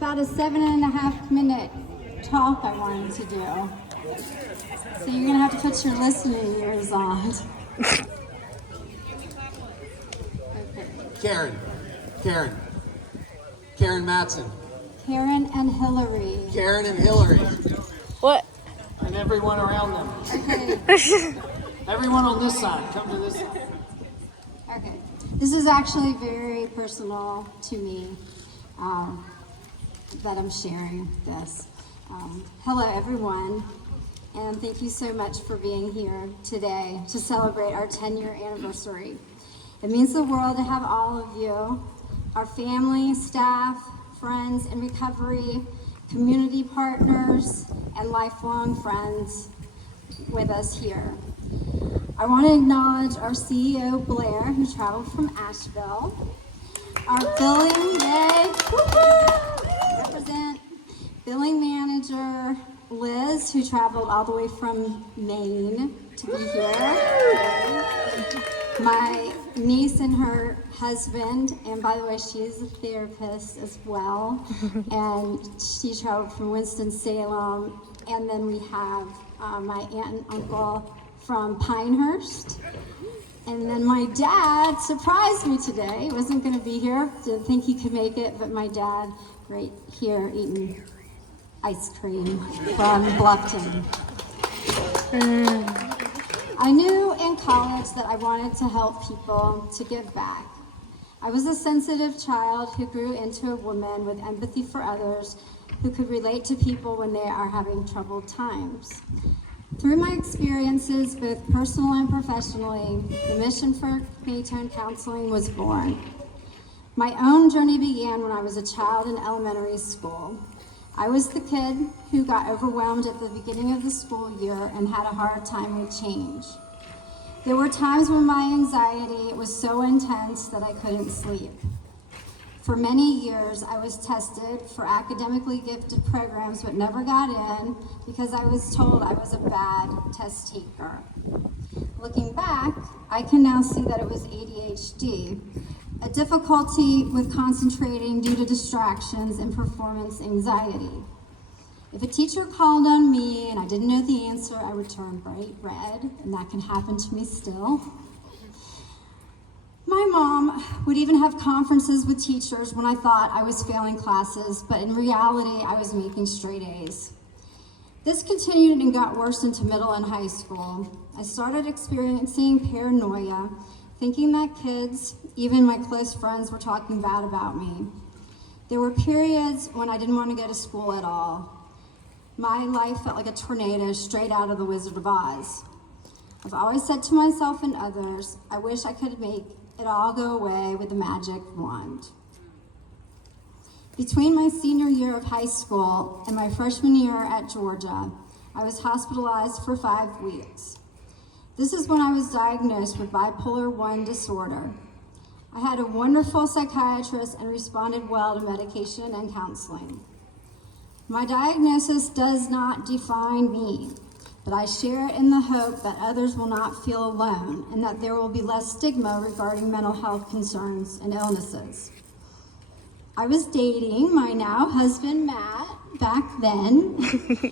about a 7.5-minute talk I wanted to do. So you're gonna have to put your listening ears on. Karen Matson. Karen and Hillary. Karen and Hillary. What? And everyone around them. Okay. Everyone on this side, come to this side. Okay. This is actually very personal to me that I'm sharing this. Hello, everyone, and thank you so much for being here today to celebrate our 10-year anniversary. It means the world to have all of you, our family, staff, friends in recovery, community partners, and lifelong friends with us here. I want to acknowledge our CEO, Blair, who traveled from Asheville. Our billing, represent billing manager, Liz, who traveled all the way from Maine to be here. My niece and her husband, and by the way, she is a therapist as well, and she traveled from Winston-Salem. And then we have my aunt and uncle from Pinehurst. And then my dad surprised me today. He wasn't going to be here. Didn't think he could make it, but my dad, right here, eating ice cream from Bluffton. I knew in college that I wanted to help people, to give back. I was a sensitive child who grew into a woman with empathy for others, who could relate to people when they are having troubled times. Through my experiences, both personal and professionally, the mission for Maytone Counseling was born. My own journey began when I was a child in elementary school. I was the kid who got overwhelmed at the beginning of the school year and had a hard time with change. There were times when my anxiety was so intense that I couldn't sleep. For many years, I was tested for academically gifted programs but never got in because I was told I was a bad test taker. Looking back, I can now see that it was ADHD, a difficulty with concentrating due to distractions and performance anxiety. If a teacher called on me and I didn't know the answer, I would turn bright red, and that can happen to me still. My mom would even have conferences with teachers when I thought I was failing classes, but in reality, I was making straight A's. This continued and got worse into middle and high school. I started experiencing paranoia, thinking that kids, even my close friends, were talking bad about me. There were periods when I didn't want to go to school at all. My life felt like a tornado straight out of The Wizard of Oz. I've always said to myself and others, I wish I could make it all go away with a magic wand. Between my senior year of high school and my freshman year at Georgia, I was hospitalized for 5 weeks. This is when I was diagnosed with bipolar I disorder. I had a wonderful psychiatrist and responded well to medication and counseling. My diagnosis does not define me, but I share it in the hope that others will not feel alone and that there will be less stigma regarding mental health concerns and illnesses. I was dating my now husband, Matt, back then,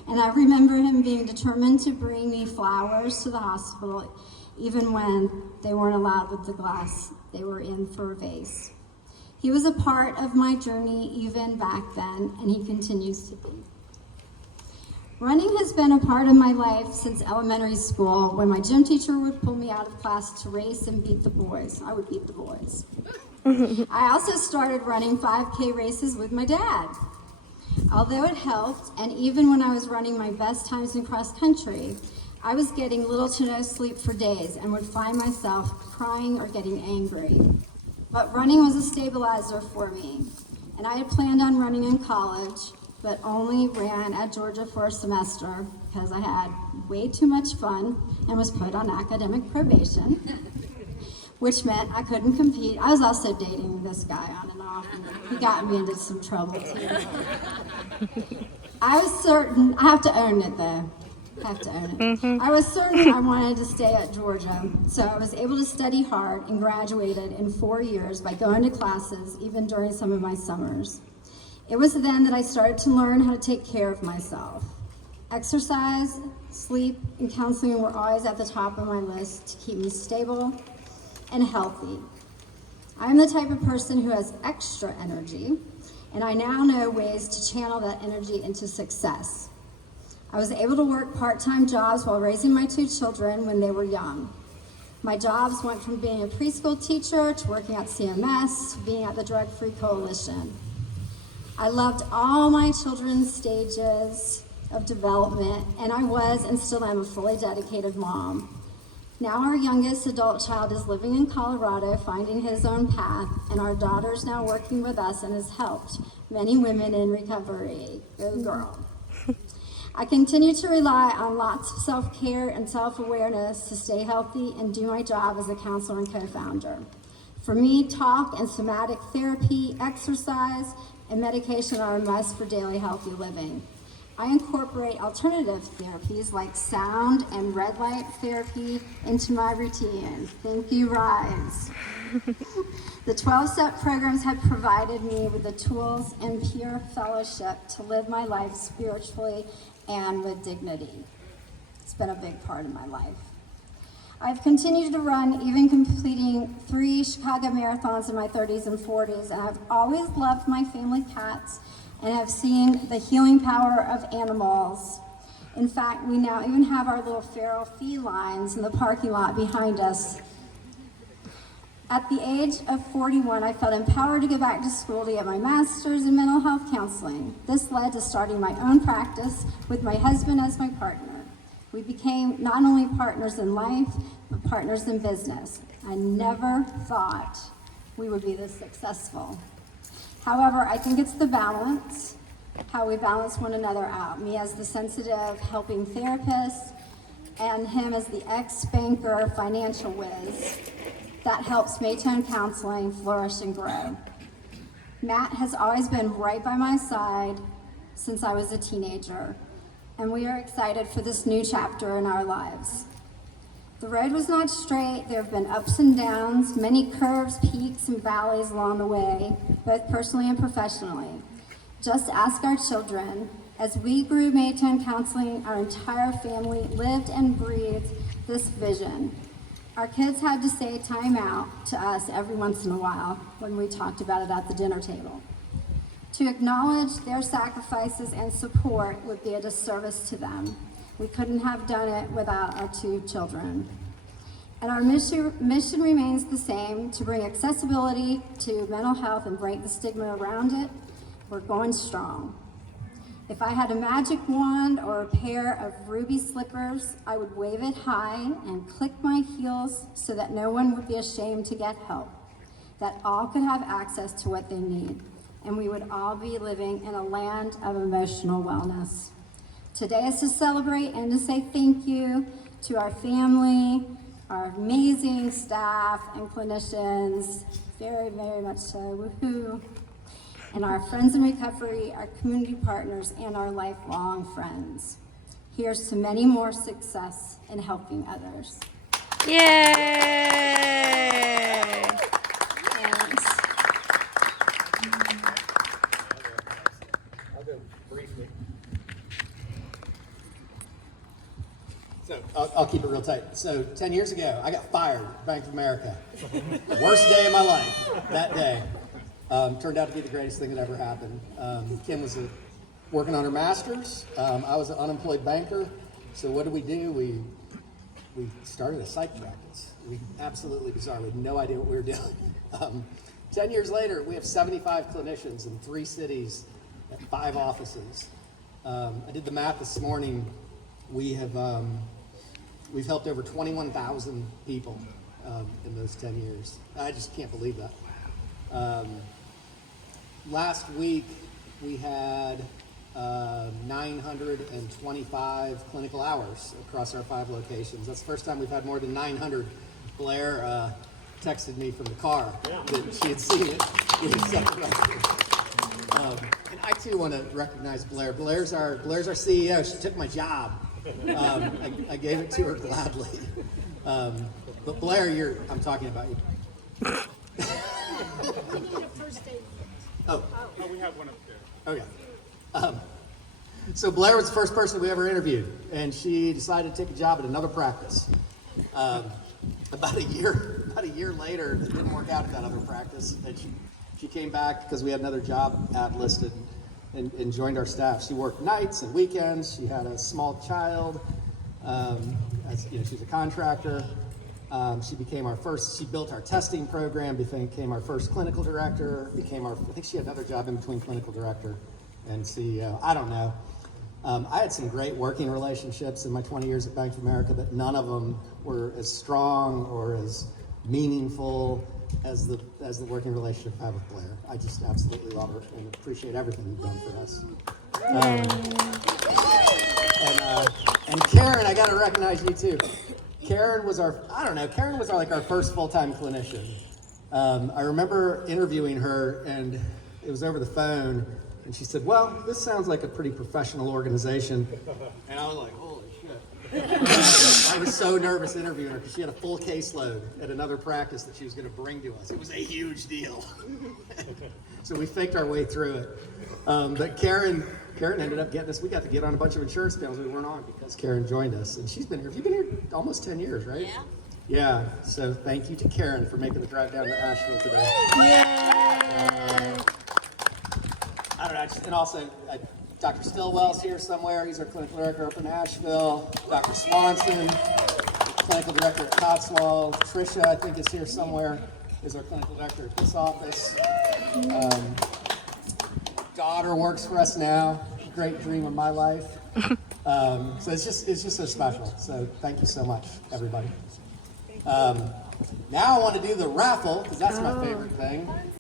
and I remember him being determined to bring me flowers to the hospital, even when they weren't allowed with the glass they were in for a vase. He was a part of my journey even back then, and he continues to be. Running has been a part of my life since elementary school, when my gym teacher would pull me out of class to race and beat the boys. I would beat the boys. I also started running 5K races with my dad. Although it helped, and even when I was running my best times in cross country, I was getting little to no sleep for days and would find myself crying or getting angry. But running was a stabilizer for me, and I had planned on running in college, but only ran at Georgia for a semester because I had way too much fun and was put on academic probation, which meant I couldn't compete. I was also dating this guy on and off, and he got me into some trouble too. I was certain, I have to own it though. I was certain I wanted to stay at Georgia, so I was able to study hard and graduated in 4 years by going to classes even during some of my summers. It was then that I started to learn how to take care of myself. Exercise, sleep, and counseling were always at the top of my list to keep me stable and healthy. I'm the type of person who has extra energy, and I now know ways to channel that energy into success. I was able to work part-time jobs while raising my 2 children when they were young. My jobs went from being a preschool teacher to working at CMS to being at the Drug Free Coalition. I loved all my children's stages of development, and I was and still am a fully dedicated mom. Now our youngest adult child is living in Colorado, finding his own path, and our daughter's now working with us and has helped many women in recovery. Go girl. I continue to rely on lots of self-care and self-awareness to stay healthy and do my job as a counselor and co-founder. For me, talk and somatic therapy, exercise, and medication are a must for daily healthy living. I incorporate alternative therapies like sound and red light therapy into my routine. Thank you, Rise. The 12-step programs have provided me with the tools and peer fellowship to live my life spiritually and with dignity. It's been a big part of my life. I've continued to run, even completing 3 Chicago marathons in my 30s and 40s, and I've always loved my family cats and have seen the healing power of animals. In fact, we now even have our little feral felines in the parking lot behind us. At the age of 41, I felt empowered to go back to school to get my master's in mental health counseling. This led to starting my own practice with my husband as my partner. We became not only partners in life, but partners in business. I never thought we would be this successful. However, I think it's the balance, how we balance one another out. Me as the sensitive, helping therapist, and him as the ex-banker financial whiz that helps Maytone Counseling flourish and grow. Matt has always been right by my side since I was a teenager, and we are excited for this new chapter in our lives. The road was not straight. There have been ups and downs, many curves, peaks, and valleys along the way, both personally and professionally. Just ask our children. As we grew Maytone Counseling, our entire family lived and breathed this vision. Our kids had to say time out to us every once in a while when we talked about it at the dinner table. To acknowledge their sacrifices and support would be a disservice to them. We couldn't have done it without our 2 children. And our mission remains the same, to bring accessibility to mental health and break the stigma around it. We're going strong. If I had a magic wand or a pair of ruby slippers, I would wave it high and click my heels so that no one would be ashamed to get help, that all could have access to what they need, and we would all be living in a land of emotional wellness. Today is to celebrate and to say thank you to our family, our amazing staff and clinicians, very, very much so, woohoo, and our friends in recovery, our community partners, and our lifelong friends. Here's to many more success in helping others. Yay! Thanks. I'll go briefly. So I'll keep it real tight. So 10 years ago, I got fired at Bank of America. Worst day of my life, that day. Turned out to be the greatest thing that ever happened. Kim was working on her master's. I was an unemployed banker. So what did? We started a psych practice. We absolutely bizarre. We had no idea what we were doing. 10 years later, we have 75 clinicians in 3 cities at 5 offices. I did the math this morning. We've helped over 21,000 people in those 10 years. I just can't believe that. Last week, we had 925 clinical hours across our 5 locations. That's the first time we've had more than 900. Blair texted me from the car that she had seen it. And I too want to recognize Blair. Blair's our CEO. She took my job. I gave it to her gladly. But Blair, I'm talking about you. Oh, we have one up there. okay. So Blair was the first person we ever interviewed, and she decided to take a job at another practice. About a year later, it didn't work out at that other practice, and she came back because we had another job ad listed, and joined our staff. She worked nights and weekends. She had a small child. She's a contractor. She built our testing program, became our first clinical director, I think she had another job in between clinical director and CEO. I don't know. I had some great working relationships in my 20 years at Bank of America, but none of them were as strong or as meaningful as the working relationship I have with Blair. I just absolutely love her and appreciate everything you've done for us. And Karen, I gotta recognize you too. Karen was our first full-time clinician. I remember interviewing her, and it was over the phone, and she said, well, this sounds like a pretty professional organization. And I was like, holy shit. I was so nervous interviewing her because she had a full caseload at another practice that she was gonna bring to us. It was a huge deal. So we faked our way through it. But Karen ended up getting us, we got to get on a bunch of insurance panels we weren't on because Karen joined us. And she's been here, you've been here almost 10 years, right? Yeah. Yeah, so thank you to Karen for making the drive down to Asheville today. I don't know, and also Dr. Stillwell's here somewhere. He's our clinical director up in Asheville. Dr. Swanson, clinical director at Cotswold. Tricia, I think, is here somewhere, is our clinical director at this office. Daughter works for us now. Great dream of my life. So it's just so special. So thank you so much, everybody. Now I want to do the raffle because that's my favorite thing.